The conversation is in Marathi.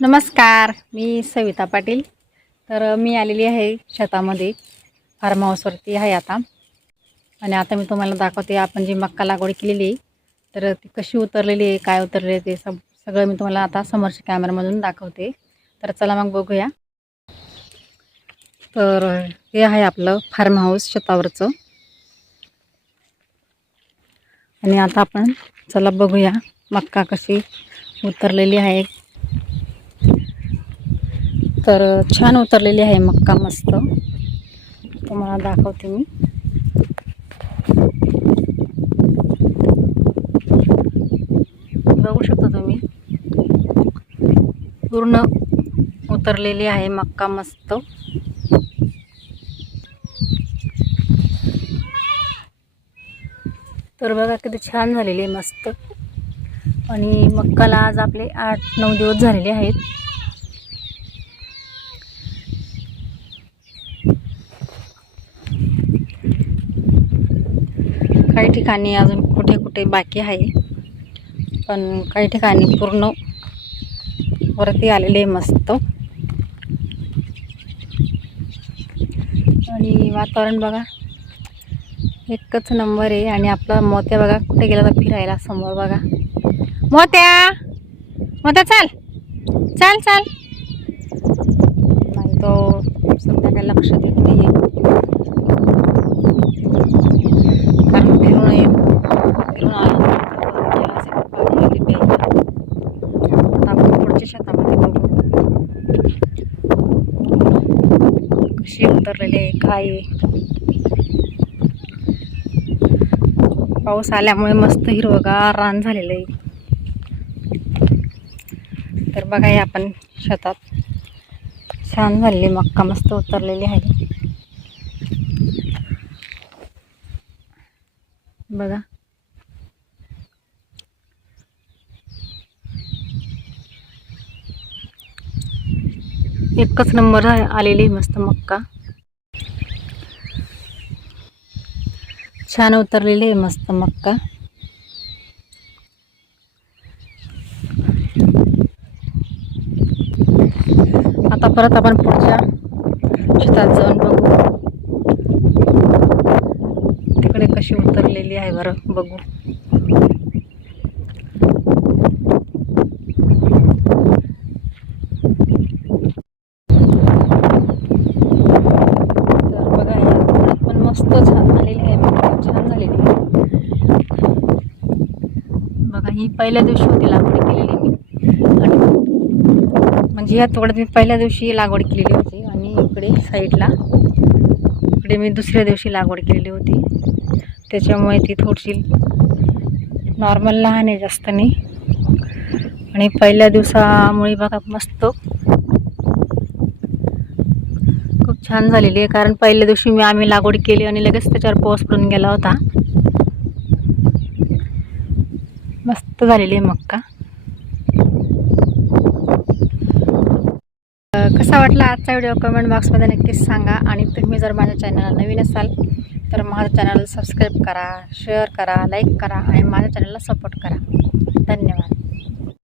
नमस्कार मी सविता पाटील. तर मी आलेली आहे शेतामध्ये. फार्म हाऊसवरती आहे आता. आणि आता मी तुम्हाला दाखवते आपण जी मक्का लागवड केलेली आहे तर ती कशी उतरलेली आहे काय उतरले आहे ते सब सगळं मी तुम्हाला आता समोरच्या कॅमेरामधून दाखवते. तर चला मग बघूया. तर हे आहे आपलं फार्म हाऊस शेतावरचं. आणि आता आपण चला बघूया मक्का कशी उतरलेली आहे. तर छान उतरलेली आहे मक्का मस्त. तुम्हाला दाखवते मी. बघू शकता तुम्ही. पूर्ण उतरलेली आहे मक्का मस्त. तर बघा किती छान झालेली आहे मस्त. आणि मक्काला आज आपले आठ नऊ दिवस झालेले आहेत. काही ठिकाणी अजून कुठे कुठे बाकी आहे. पण काही ठिकाणी पूर्ण वरती आलेले मस्त. आणि वातावरण बघा. एकच नंबर आहे आणि आपला मोत्या बघा कुठे गेला तर फिरायला समोर बघा. मोत्या! मोत्या चाल. चाल चाल. नाही तो सध्या लक्ष देत नाही आमच्या शेतामध्ये बघू. कशी उतरलेली आहे काय आहे. पाऊस आल्यामुळे मस्त हिरवगार रान झालेलं आहे. तर बघा हे आपण शेतात छान झालेली मक्का मस्त उतरलेली आहे. बघा. एकच नंबर आहे आलेली मस्त मक्का. छान उतरलेली आहे मस्त मक्का. आता परत आपण पुढच्या शेतात जाऊन बघू. तिकडे कशी उतरलेली आहे बरं बघू तर बघा या झाडात पण मस्त छान आलेली आहे. छान झालेली आहे. बघा ही पहिल्या दिवशी होती लागवड केलेली मी. आणि म्हणजे या तोड्यात मी पहिल्या दिवशी लागवड केलेली होती आणि इकडे साईडला इकडे मी दुसऱ्या दिवशी लागवड केलेली होती. त्याच्यामुळे ती थोडीशी नॉर्मल लहान आहे जास्त नाही. आणि पहिल्या दिवसामुळे बघा मस्त खूप छान झालेली आहे. कारण पहिल्या दिवशी मी आम्ही लागवड केली आणि लगेच त्याच्यावर पाऊस पडून गेला होता. मस्त झालेली आहे मक्का. कसा वाटला आजचा व्हिडिओ? कमेंट बॉक्समध्ये नक्कीच सांगा. आणि तुम्ही जर माझ्या चॅनलला नवीन असाल तर माझ्या चॅनलला सबस्क्राईब करा शेअर करा लाईक करा आणि माझ्या चॅनलला सपोर्ट करा. धन्यवाद.